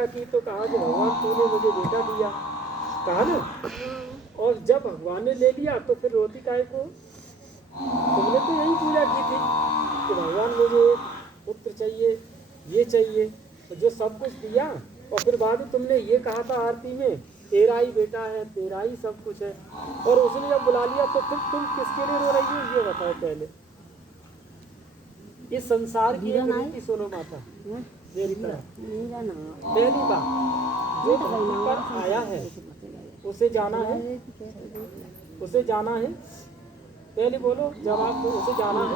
पूजा की तो कहा कि भगवान तूने मुझे बेटा दिया, कहा ना। और जब भगवान ने ले लिया तो फिर रोती काहे को? तुमने तो यही पूजा की थी कि भगवान मुझे पुत्र चाहिए, ये चाहिए, तो जो सब कुछ दिया। और फिर बाद में तुमने ये कहा था आरती में, तेरा ही बेटा है, तेरा ही सब कुछ है। और उसने जब बुला लिया तो फिर तुम किसके लिए रो रही हो, ये बताओ पहले। इस संसार की एक रीति सुनो माता मेरी तरह। पहली बात, जो धरती पर आया है उसे जाना है, उसे जाना है। पहले बोलो जवाब दो, उसे जाना है।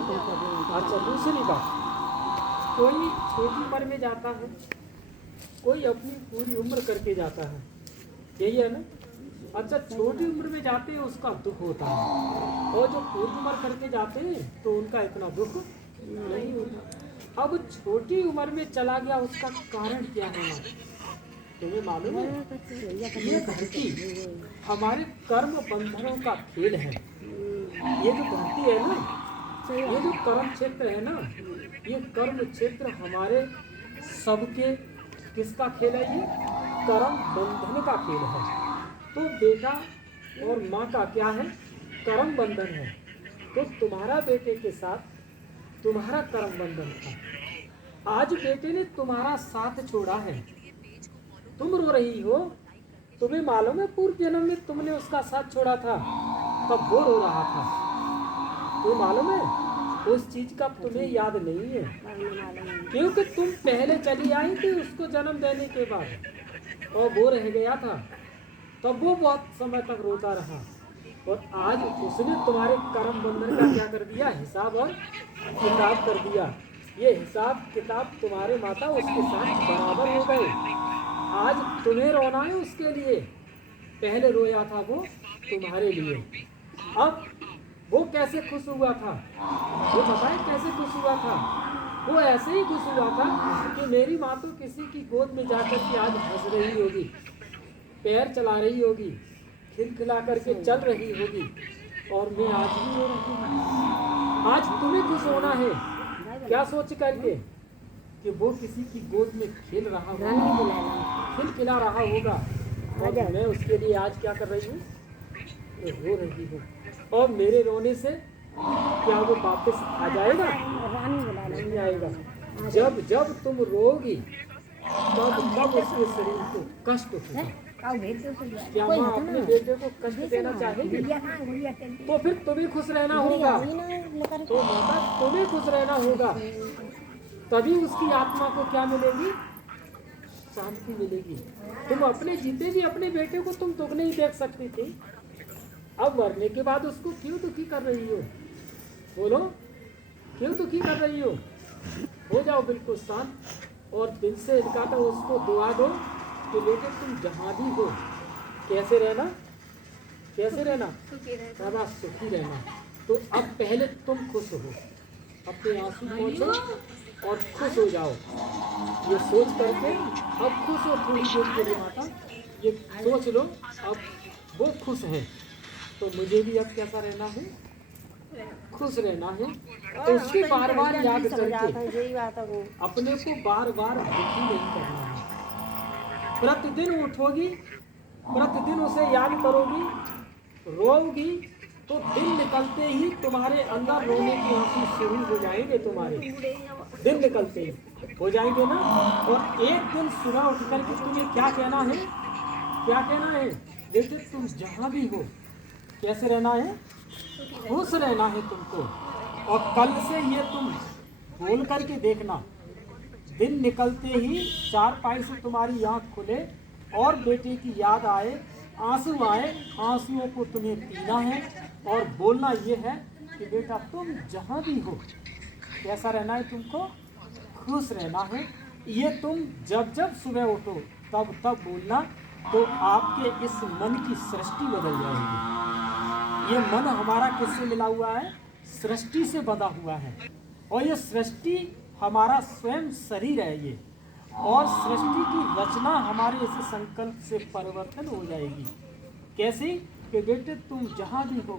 अच्छा, दूसरी बात, कोई छोटी उम्र में जाता है, कोई अपनी पूरी उम्र करके जाता है, यही है ना। अच्छा, छोटी उम्र में जाते हैं उसका दुख होता है, और जो पूरी उम्र करके जाते हैं तो उनका इतना दुख नहीं होता। अब छोटी उम्र में चला गया, उसका कारण क्या होना तुम्हें मालूम है? ये धरती हमारे कर्म बंधनों का खेल है। ये जो धरती है ना, ये जो कर्म क्षेत्र है ना, ये कर्म क्षेत्र हमारे सबके किसका खेल है? ये कर्म बंधन का खेल है। तो बेटा और माँ का क्या है? कर्म बंधन है। तो तुम्हारा बेटे के साथ तुम्हारा कर्म बंधन था, आज बेटे ने तुम्हारा साथ छोड़ा है, तुम रो रही हो। तुम्हें मालूम है पूर्व जन्म में तुमने उसका साथ छोड़ा था, तब वो रो रहा था। तुम्हें मालूम है? उस चीज का तुम्हें याद नहीं है, क्योंकि तुम पहले चली आई थी उसको जन्म देने के बाद, और वो रह गया था, तब वो बहुत समय तक रोता रहा। और आज उसने तुम्हारे कर्म बंधन का क्या कर दिया? हिसाब और किताब कर दिया। ये हिसाब किताब तुम्हारे माता उसके साथ बराबर हो गए। आज तुम्हें रोना है उसके लिए, पहले रोया था वो तुम्हारे लिए। अब वो कैसे खुश हुआ था? वो बताए कैसे खुश हुआ था? वो ऐसे ही खुश हुआ था कि मेरी माँ तो किसी की गोद में जाकर के आज हंस रही होगी, पैर चला रही होगी, खिलखिला करके चल रही होगी, और मैं आज ही रो रही हूँ। आज तुम्हें खुश होना है, क्या सोच करके कि वो किसी की गोद में खेल रहा होगा, खिलखिला रहा होगा, और मैं उसके लिए आज क्या कर रही हूँ? रो रही हूँ। और मेरे रोने से क्या वो वापस आ जाएगा? नहीं आएगा। जब जब तुम रोगी तब तब उसके शरीर को कष्ट होगा। क्या माँ अपने बेटे को कष्ट देना चाहेगी? तो फिर तुम्हें खुश रहना होगा, तो माता तुम्हें खुश रहना होगा, तभी उसकी आत्मा को क्या मिलेगी? शांति मिलेगी। तुम अपने जीते भी अपने बेटे को तुम दुख नहीं देख सकती थी, अब मरने के बाद उसको क्यों दुखी कर रही हो? बोलो, क्यों दुखी कर रही हो? हो जाओ बिल्कुल शांत, और दिल से इनका तो उसको दुआ दो कि बेटे तुम जहाँ भी हो कैसे रहना, कैसे रहना? सदा सुखी रहना। तो अब पहले तुम खुश हो, अपने आंसू पोंछो और खुश हो जाओ। ये सोच करके अब खुश हो थोड़ी देर के लिए माता, ये सोच लो अब वो खुश है, तो मुझे भी अब कैसा रहना है? खुश रहना है। तो उसके बार बार याद करके अपने को बार बार दुखी नहीं करना है। प्रतिदिन उठोगी, प्रतिदिन उसे याद करोगी, रोओगी, तो दिन निकलते ही तुम्हारे अंदर रोने के आंसू शुरू हो जाएंगे। तुम्हारे दिन निकलते ही हो जाएंगे ना। और एक दिन सुबह उठ करके तुम्हें क्या कहना है? क्या कहना है? बेटे तुम जहाँ भी हो कैसे रहना है? खुश रहना है तुमको। और कल से ये तुम बोल करके देखना, दिन निकलते ही चारपाई से तुम्हारी आँख खुले और बेटे की याद आए, आंसू आए, आंसुओं को तुम्हें पीना है और बोलना ये है कि बेटा तुम जहाँ भी हो कैसा रहना है? तुमको खुश रहना है। ये तुम जब जब सुबह उठो तब तब बोलना, तो आपके इस मन की सृष्टि बदल जाएगी। ये मन हमारा किससे मिला हुआ है? सृष्टि से बंधा हुआ है, और ये सृष्टि हमारा स्वयं शरीर है ये, और सृष्टि की रचना हमारे इस संकल्प से परिवर्तन हो जाएगी। कैसे? कि बेटे तुम जहाँ भी हो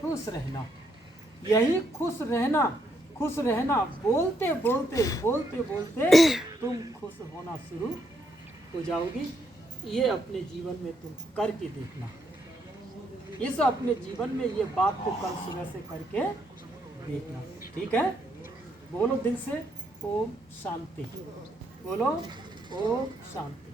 खुश रहना। यही खुश रहना, खुश रहना बोलते बोलते बोलते बोलते तुम खुश होना शुरू हो जाओगी। ये अपने जीवन में तुम करके देखना। इस अपने जीवन में ये बात को कल सुबह से करके देखना, ठीक है। बोलो दिल से ओम शांति, बोलो ओम शांति।